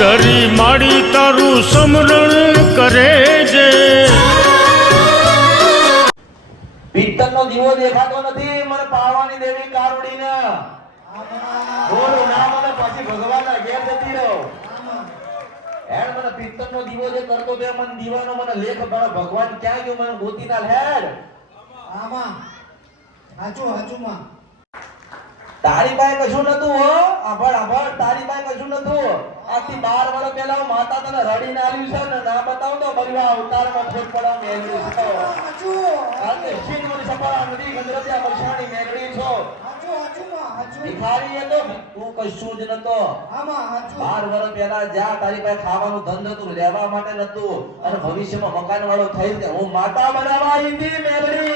ધરી માડી તારું સમરણ કરે છે. પિત્તળનો દીવો દેખાતો નથી. મને પાવાની દેવી કારુડીને. બોલો ના મને પછી ભગવાનના ઘેર જતી રહો. હેડ મને પિત્તળનો દીવો જે કરતો તે મને દીવાનો મને લેખ પણ ભગવાન ક્યાં ગયો? મને ગોતી ના હેડ. આમાં. હાચું હાચું માં તારી પાસે કશું નતું હો. આભળ આભળ તારી પાસે કશું નતું આથી બાર વર્ષ પહેલા હું માતા તને રડીને આવ્યું છે ને ના બતાવ તો બળવા અવતારમાં ફોટ પડવા મેળવ્યું છે. હાચું આજે શીત મને સપડા નદી ગંદરત્યા વરસાણી મેળવી છો. ભિખારી હતો તું કશું જ નતો. બાર વર્ષ પહેલા જ્યાં તારી પાસે ખાવાનું ધન નતું રહેવા માટે નતું અને ભવિષ્યમાં મકાન વાળો થઈ હું માતા બનાવવા આવી હતી મેલડી